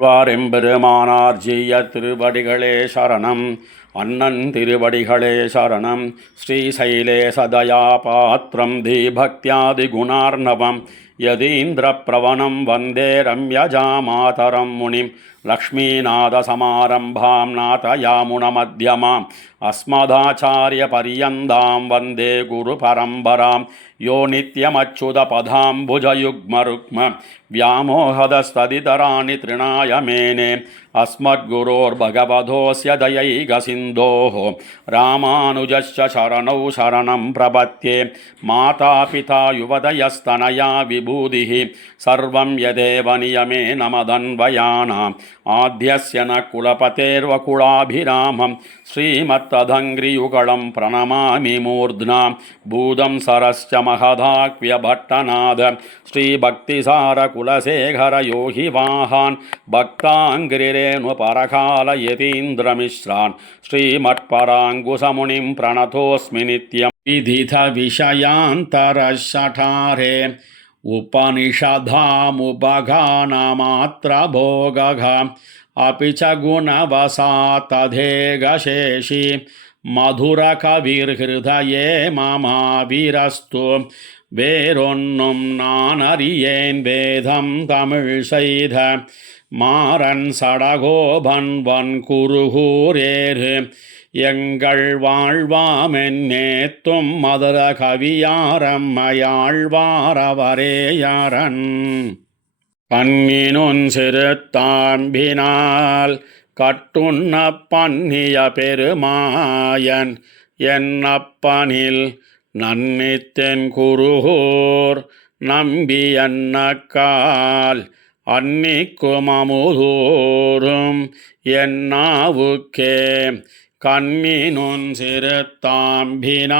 வாரெம்பெருமானார் ஜீய திருவடிகளே சரணம். அண்ணன் திருவடிகளே சரணம். ஸ்ரீசைலே சதயா பாத்திரம் தீபக்தியாதி குணார்ணவம் யதீந்திர பிரவணம் வந்தே ரம்யஜா மாதரம் முனிம் லக்ஷ்மீநாதசமாரம்பாம் நாதயாமுனமத்யமாம் அஸ்மதாச்சாரிய பரியந்தாம் வந்தே குரு பரம்பராம் யோ நித்யமச்சுதபதாம்புஜயுக்மருக்ம व्यामोहदस्तदितराणि तृणाय मेने अस्मद्गुरोर्भगवतोऽस्य दयैकसिन्धोः रामानुजस्य शरणौ शरणं प्रपद्ये मातापिता युवतयस्तनया विभूतिः सर्वं यदेव नियमेन मदन्वयानाम् आद्यस्य न कुलपतेर्वकुलाभिरामं श्रीमत्तदङ्घ्रियुगलं प्रणमामि मूर्ध्ना भूतं सरश्च महदाक्व्यभट्टनाद श्रीभक्तिसारकुलशेखर योगी वाहान् भक्ताङ्घ्रिरेणुपरकालयतीन्द्रमिश्रान् श्रीमत्पराङ्कुशमुनिं प्रणतोऽस्मि नित्यं विदितविषयान्तरषठारे उपनिषदामुपगानमात्रभोगः अपि च गुणवसातधेगशेषि मधुरकविर्हृदये ममाविरस्तु வேறொன்னும் நான் அறியேன் வேதம் தமிழ் செய்த மாறன் சடகோபன் வன்குருகூரேறு எங்கள் வாழ்வாமென்னேத்தும் மதுர கவியாரம்மையாழ்வாரவரேயாரன் கண்ணினுன் சிறுத்தாம்பினால் கட்டுண்ண பண்ணிய பெருமாயன் என்னப்பனில் நன்னித்தென் குருகூர் நம்பி அன்னக்கால் அன்னிக்கும் அமுதூரும் என்னாவுக்கே கண்ணினுன் சிறுத்தாம்பினால்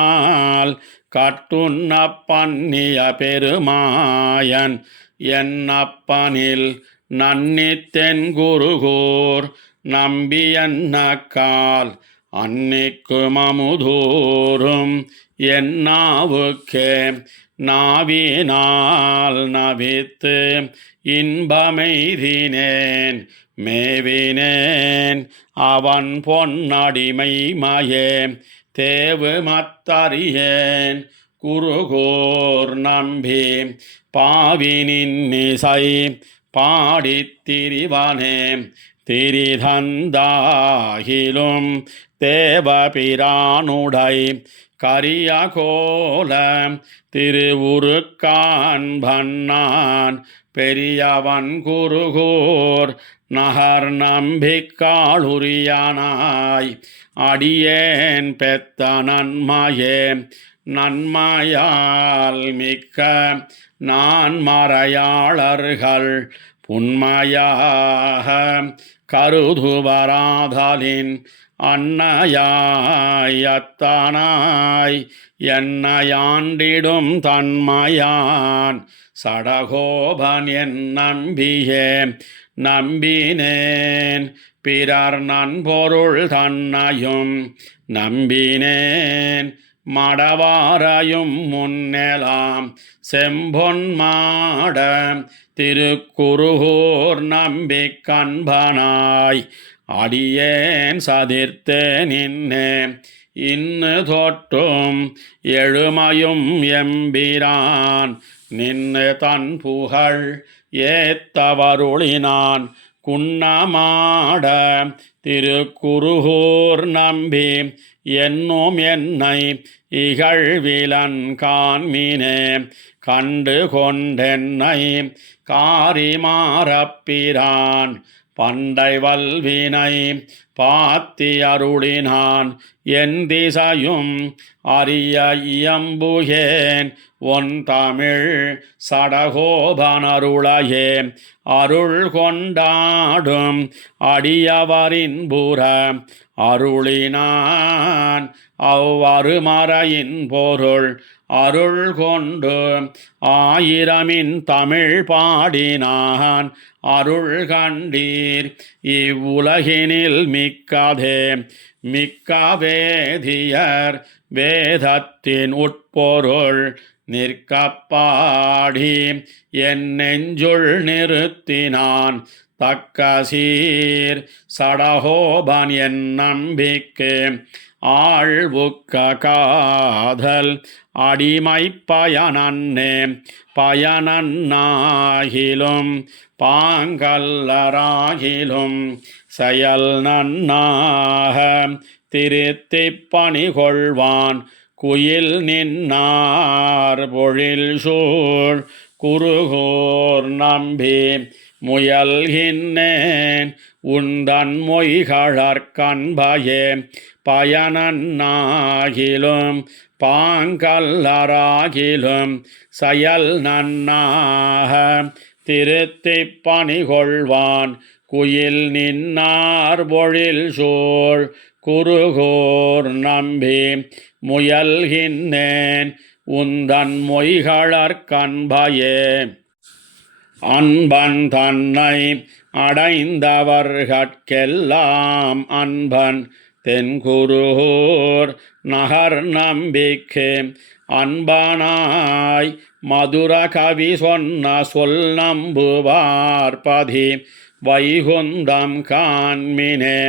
கட்டுண்ண பண்ணிய பெருமாயன் என்னப்பனில் நன்னித்தென் குருகூர் நம்பி அன்னக்கால் அன்னிக்கும் அமுதூரும் என்னாவுக்கே நாவினால் நவித்து இன்பமெய்தினேன் மேவினேன் அவன் பொன்னடிமை மயே தேவு மத்தறியேன் குருகூர் நம்பி பாவினின் இசை பாடித்திரிவனே திரிதந்தாகிலும் தேவபிரானுடை கரியகோல திருவுருக்கான்பன்னான் பெரியவன் குருகூர் நகர் நம்பிக்காளுரியானாய் அடியேன் பெத்த நன்மையே நன்மையால் மிக்க நான் மறையாளர்கள் புன்மையாக கருதுவராதலின் அன்னையாய் அத்தானாய் என்னையாண்டிடும் தன்மையான் சடகோபன் என் நம்பியே நம்பினேன் பிறர் நன்பொருள் தன்னையும் நம்பினேன் மடவாரையும் முன்னெலாம் செம்பொன் மாட திருக்குருகூர் நம்பி கண்பனாய் அடியேன் சதிர்த்தேன் நின்னே இன்னு தொட்டும் எழுமையும் எம்பிரான் நின்று தன் புகழ் ஏத்தவருளினான் குன்னமாட திருக்குருகூர் நம்பி என்னும் என்னை இகழ்விலன் காண்மினே கண்டு கொண்டென்னை காரிமாறப்பிரான் பண்டை வல்வினை பாத்தி அருளினான் என் திசையும் அறிய இயம்புகேன் ஒன் தமிழ் சடகோபனருளையே அருள் கொண்டாடும் அடியவரின் புற அருளினான் அவ்வருமறையின் பொருள் அருள் கொண்டு ஆயிரமின் தமிழ் பாடினான் அருள் கண்டீர் இவ்வுலகினில் மிக்கதே மிக்க வேதியர் வேதத்தின் உட்பொருள் நிற்கப்பாடி என் நெஞ்சுள் நிறுத்தினான் தக்கசீர் சடகோபன் என் நம்பிக்கை ஆழ்வுக்க காதல் அடிமை பயனன்னே பயனன்னாகிலும் பாங்கல்லராகிலும் செயல் நன்னாக திருத்திப் பணிகொள்வான் குயில் நின்னார் பொழில் சூழ் குருகூர் நம்பி முயல்கின்னேன் உந்தன் மொய்கழற்கண்பயே பயனன்னாகிலும் பாங்கல்லராகிலும் செயல் நன்னாக திருத்திப் பணிகொள்வான் குயில் நின்னார் பொழில் சூழ் குருகூர் நம்பி முயல்கின்னேன் உந்தன் மொய்கழற்கண்பயே அன்பன் தன்னை அடைந்தவர்கட்கெல்லாம் அன்பன் தென்குருகூர் நகர் நம்பிக்கை அன்பனாய் மதுர கவி சொன்ன சொல் நம்புவார்பதி வைகுந்தம் காண்மினே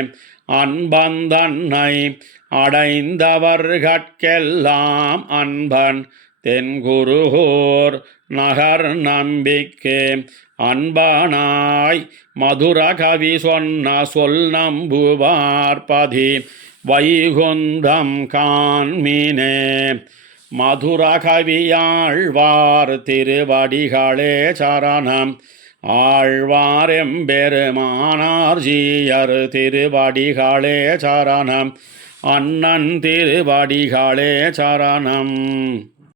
அன்பந்தன்னை அடைந்தவர்கட்கெல்லாம் அன்பன் தென்குருகூர் நகர் நம்பிக்கை அன்பனாய் மதுர கவி சொன்ன சொல் நம்புவார்பதி வைகுந்தம் காண்மினே மதுர கவியாழ்வார் திருவடிகளே சரணம் ஆழ்வார் எம்பெருமானார் ஜீயர் திருவடிகளே சரணம் அண்ணன் திருவடிகளே சரணம்.